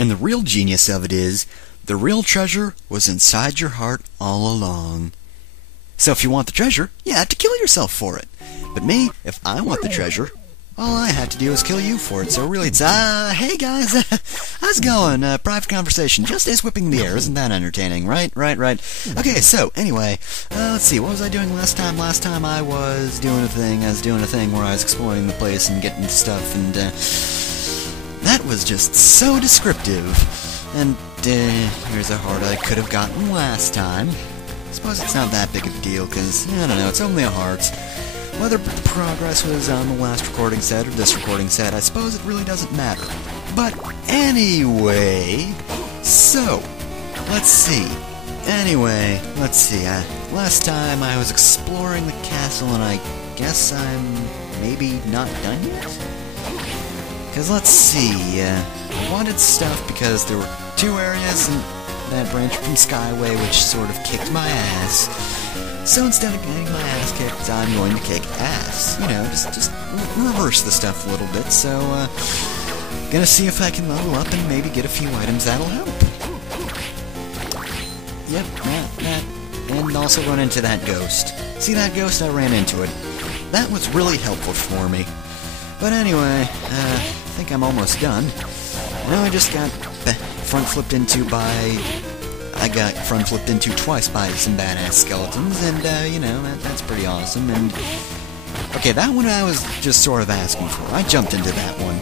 And the real genius of it is, the real treasure was inside your heart all along. So if you want the treasure, you have to kill yourself for it. But me, if I want the treasure, all I have to do is kill you for it. So really it's, hey guys, how's it going? Private conversation, just Ace whipping in the air. Isn't that entertaining? Right. Okay, so, anyway, let's see, what was I doing last time? Last time I was doing a thing where I was exploring the place and getting stuff, and, that was just so descriptive. And, here's a heart I could have gotten last time. I suppose it's not that big of a deal, because, I don't know, it's only a heart. Whether the progress was on the last recording set or this recording set, I suppose it really doesn't matter. But anyway, so, let's see. Last time I was exploring the castle, and I guess I'm maybe not done yet? Because let's see, I wanted stuff because there were 2 areas and that branched from Skyway, which sort of kicked my ass. So instead of getting my ass kicked, I'm going to kick ass. You know, just reverse the stuff a little bit. So, gonna see if I can level up and maybe get a few items that'll help. Yep, that. And also run into that ghost. See that ghost? I ran into it. That was really helpful for me. But anyway, I think I'm almost done. Now I just got front flipped into twice by some badass skeletons, and, you know, that's pretty awesome, and... Okay, that one I was just sort of asking for. I jumped into that one.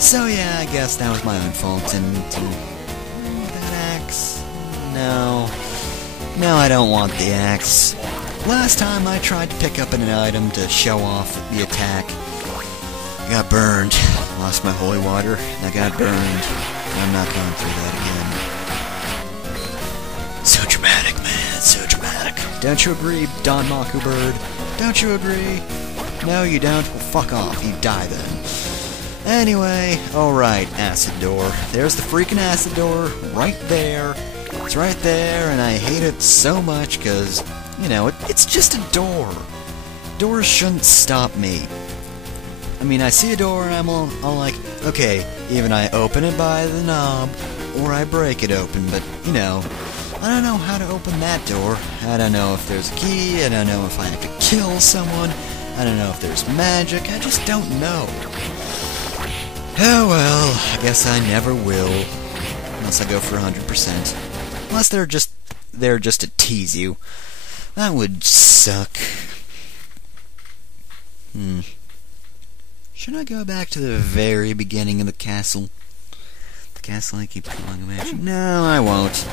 So, yeah, I guess that was my own fault, and... that axe? No, I don't want the axe. Last time I tried to pick up an item to show off the attack. I got burned. Lost my holy water, and I got burned. I'm not going through that again. So dramatic, man, so dramatic. Don't you agree, Don Makubird? Don't you agree? No, you don't? Well, fuck off, you die then. Anyway, alright, acid door. There's the freaking acid door, right there. It's right there, and I hate it so much, because, you know, it's just a door. Doors shouldn't stop me. I mean, I see a door, and I'm all like, okay, even I open it by the knob, or I break it open, but, you know... I don't know how to open that door. I don't know if there's a key. I don't know if I have to kill someone. I don't know if there's magic. I just don't know. Oh well, I guess I never will. Unless I go for 100%. Unless they're just to tease you. That would suck. Should I go back to the very beginning of the castle? The castle I keep calling imaginary. No, I won't.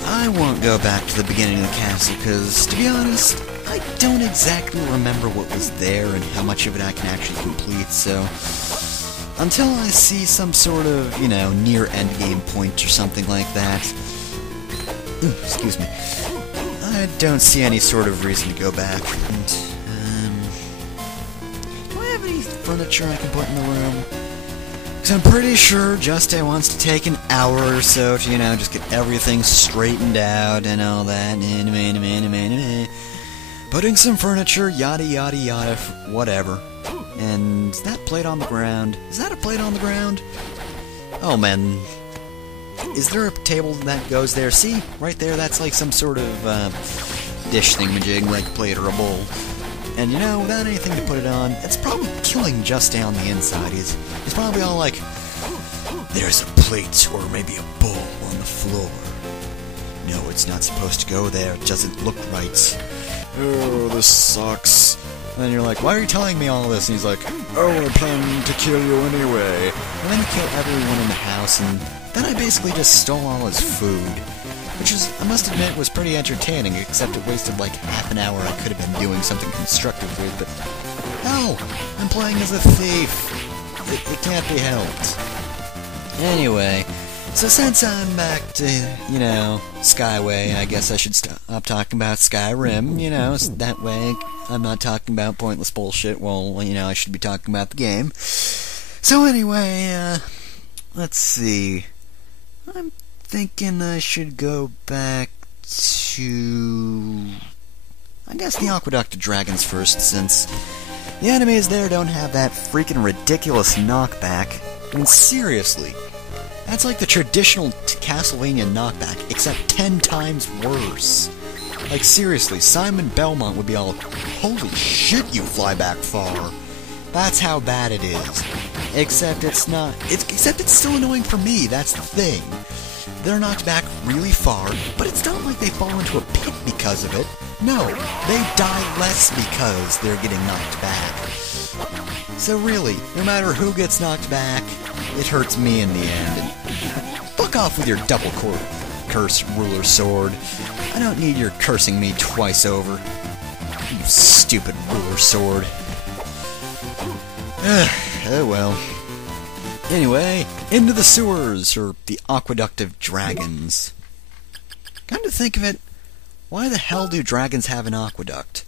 I won't go back to the beginning of the castle, because, to be honest, I don't exactly remember what was there and how much of it I can actually complete, so... Until I see some sort of, you know, near endgame point or something like that... excuse me. I don't see any sort of reason to go back, and, do I have any furniture I can put in the room? Because I'm pretty sure Juste wants to take an hour or so to, you know, just get everything straightened out and all that. Putting some furniture, yada yada yada, whatever. And is that plate on the ground? Is that a plate on the ground? Oh man. Is there a table that goes there? See? Right there, that's like some sort of dish thingamajig, like a plate or a bowl. And you know, without anything to put it on, it's probably killing Juste on the inside. He's probably all like, there's a plate or maybe a bowl on the floor. No, it's not supposed to go there. It doesn't look right. Oh, this sucks. And then you're like, why are you telling me all this? And he's like, oh, I plan to kill you anyway. And then you kill everyone in the house, and then I basically just stole all his food. Which is, I must admit, was pretty entertaining, except it wasted like half an hour I could have been doing something constructive with, but... Hell! I'm playing as a thief! It can't be helped. Anyway, so since I'm back to, you know, Skyway, I guess I should stop talking about Skyrim, you know, so that way I'm not talking about pointless bullshit while, you know, I should be talking about the game. So anyway, let's see... I'm thinking I should go back to... I guess the Aqueduct of Dragons first, since the enemies there don't have that freaking ridiculous knockback. I mean, seriously. That's like the traditional Castlevania knockback, except 10 times worse. Like, seriously, Simon Belmont would be all, holy shit, you fly back far. That's how bad it is. Except it's not, except it's still annoying for me, that's the thing. They're knocked back really far, but it's not like they fall into a pit because of it. No, they die less because they're getting knocked back. So really, no matter who gets knocked back, it hurts me in the end. And fuck off with your double curse ruler sword. I don't need your cursing me twice over. You stupid ruler sword. Oh well. Anyway, into the sewers, or the Aqueduct of Dragons. Come to think of it, why the hell do dragons have an aqueduct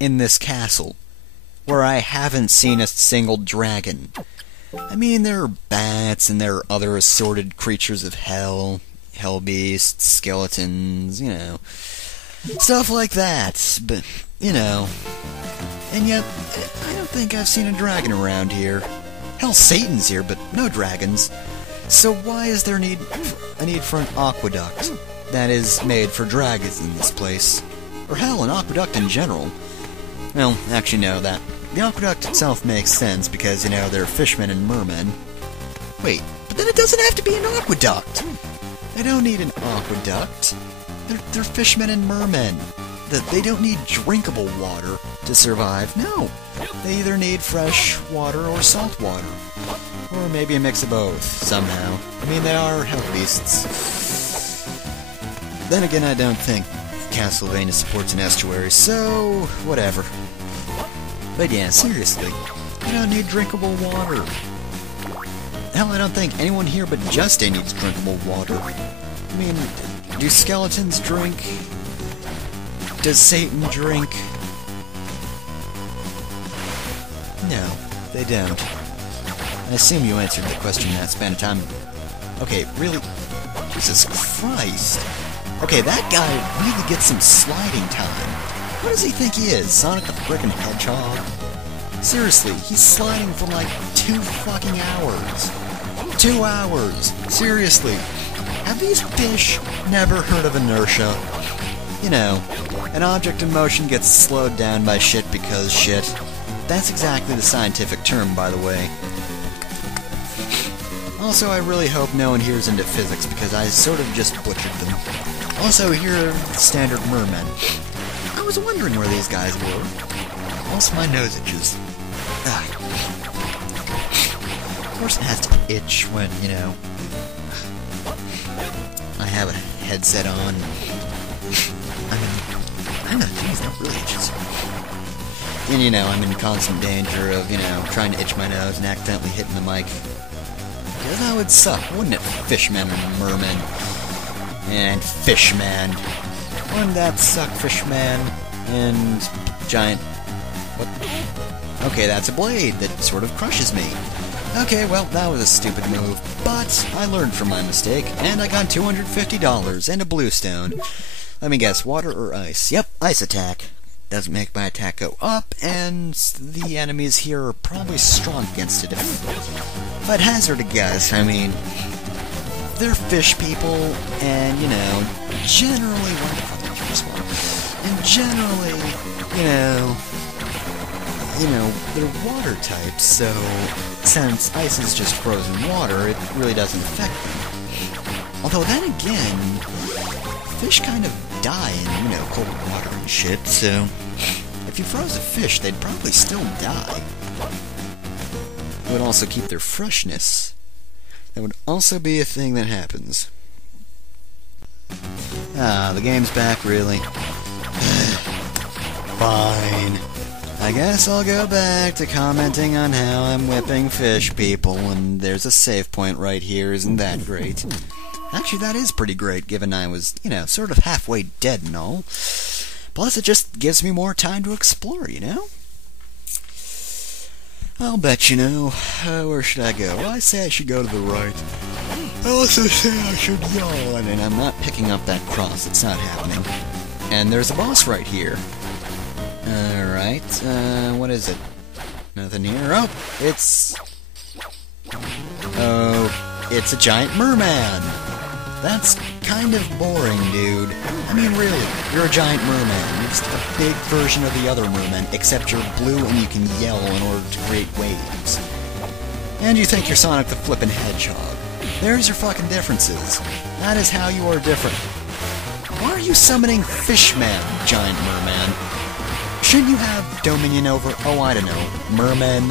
in this castle, where I haven't seen a single dragon? I mean, there are bats, and there are other assorted creatures of hell, hell beasts, skeletons, you know, stuff like that, but, you know, and yet, I don't think I've seen a dragon around here. Hell, Satan's here, but no dragons. So why is there a need for an aqueduct that is made for dragons in this place? Or hell, an aqueduct in general. Well, actually no, the aqueduct itself makes sense because, you know, they're fishmen and mermen. Wait, but then it doesn't have to be an aqueduct! They don't need an aqueduct. They're fishmen and mermen. They don't need drinkable water to survive. No, they either need fresh water or salt water. Or maybe a mix of both, somehow. I mean, they are hell beasts. Then again, I don't think Castlevania supports an estuary, so whatever. But yeah, seriously, you don't need drinkable water. Hell, I don't think anyone here but Justin needs drinkable water. I mean, do skeletons drink? Does Satan drink? No, they don't. I assume you answered the question in that span of time. Okay, really? Jesus Christ. Okay, that guy really gets some sliding time. What does he think he is, Sonic the frickin' Hedgehog? Seriously, he's sliding for like 2 fucking hours. 2 hours! Seriously. Have these fish never heard of inertia? You know, an object in motion gets slowed down by shit because shit. That's exactly the scientific term, by the way. Also, I really hope no one here is into physics, because I sort of just butchered them. Also, here are standard mermen. I was wondering where these guys were. Also, my nose itches. Ah. Of course it has to itch when, you know, I have a headset on. I don't know, geez, that really itches. And, you know, I'm in constant danger of, you know, trying to itch my nose and accidentally hitting the mic. Because that would suck, wouldn't it, fishmen and mermen? And fishman. Wouldn't that suck, fishman? And giant... What? Okay, that's a blade that sort of crushes me. Okay, well, that was a stupid move, but I learned from my mistake, and I got $250 and a bluestone. Let me guess, water or ice? Yep, ice attack. Doesn't make my attack go up, and the enemies here are probably strong against it. If I'd hazard a guess, I mean, they're fish people, and, you know, generally, and generally, you know, they're water types, so since ice is just frozen water, it really doesn't affect them. Although then again, fish kind of die in, you know, cold water and shit, so if you froze a fish, they'd probably still die. It would also keep their freshness. That would also be a thing that happens. Ah, the game's back, really. Fine. I guess I'll go back to commenting on how I'm whipping fish people, and there's a save point right here, isn't that great? Actually, that is pretty great, given I was, you know, sort of halfway dead and all. Plus, it just gives me more time to explore, you know? I'll bet you know. Where should I go? Well, I say I should go to the right. I also say I should yawn, and I'm not picking up that cross. It's not happening. And there's a boss right here. Alright, what is it? Nothing here. Oh, it's... Oh, It's a giant merman! That's kind of boring, dude. I mean, really, you're a giant merman. You're just a big version of the other mermen, except you're blue and you can yell in order to create waves. And you think you're Sonic the Flippin' Hedgehog. There's your fucking differences. That is how you are different. Why are you summoning Fishmen, giant merman? Shouldn't you have dominion over, oh, I don't know, mermen?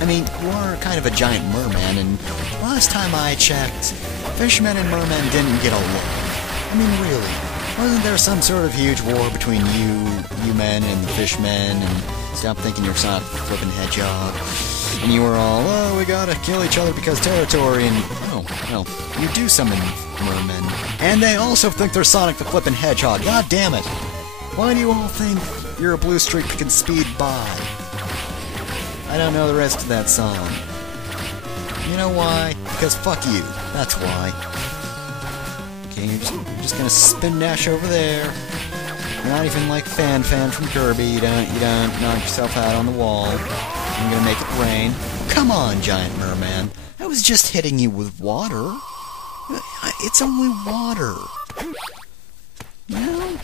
I mean, you are kind of a giant merman, and last time I checked, Fishmen and mermen didn't get along. I mean, really, wasn't there some sort of huge war between you men and the Fishmen, and stop thinking you're Sonic the Flippin' Hedgehog, and you were all, oh, we gotta kill each other because territory, and, oh, well, you do summon mermen. And they also think they're Sonic the Flippin' Hedgehog. God damn it! Why do you all think you're a blue streak that can speed by? I don't know the rest of that song. You know why? Because fuck you. That's why. Okay, you're just gonna spin dash over there. You're not even like Fan from Kirby. You don't knock yourself out on the wall. I'm gonna make it rain. Come on, giant merman. I was just hitting you with water. It's only water. You know?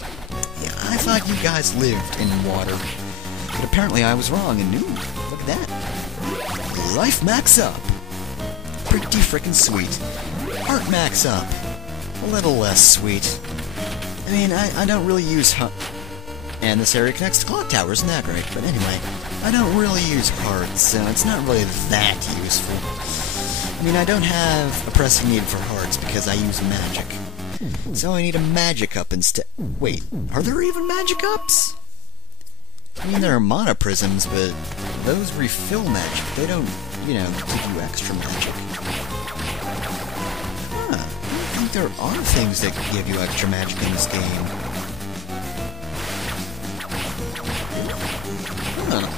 Yeah, I thought you guys lived in water. But apparently I was wrong, and ooh, look at that. Life max up. Pretty frickin' sweet. Heart max up. A little less sweet. I mean, I don't really use and this area connects to Clock Tower, isn't that great? But anyway, I don't really use hearts, so it's not really that useful. I mean, I don't have a pressing need for hearts because I use magic. So I need a magic up instead. Wait, are there even magic ups? I mean, there are mana prisms, but those refill magic. They don't, you know, give you extra magic. Huh. I think there are things that give you extra magic in this game. Huh.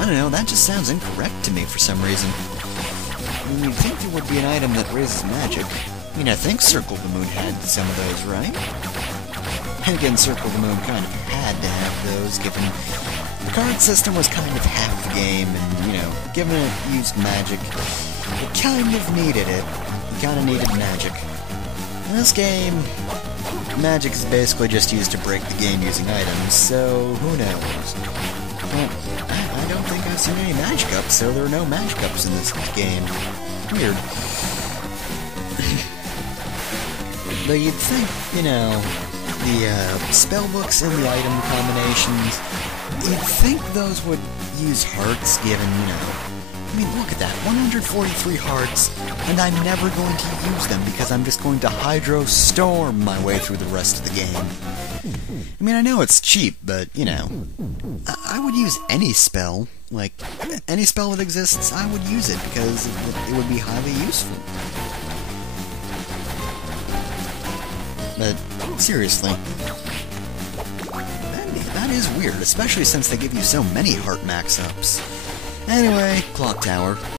I don't know, that just sounds incorrect to me for some reason. I mean, you'd think there would be an item that raises magic. I mean, I think Circle the Moon had some of those, right? And again, Circle the Moon kind of had to have those, given the card system was kind of half the game, and, you know, given it used magic, it kind of needed it. It kind of needed magic. In this game, magic is basically just used to break the game using items, so who knows? Well, I don't think I've seen any magic ups, so there are no magic ups in this game. Weird. Though you'd think, you know, the spell books and the item combinations, you'd think those would use hearts given, you know, I mean, look at that, 143 hearts, and I'm never going to use them because I'm just going to Hydro Storm my way through the rest of the game. I mean, I know it's cheap, but, you know, I would use any spell, like, any spell that exists, I would use it because it would be highly useful. But, seriously, that is weird, especially since they give you so many heart max-ups. Anyway, Clock Tower.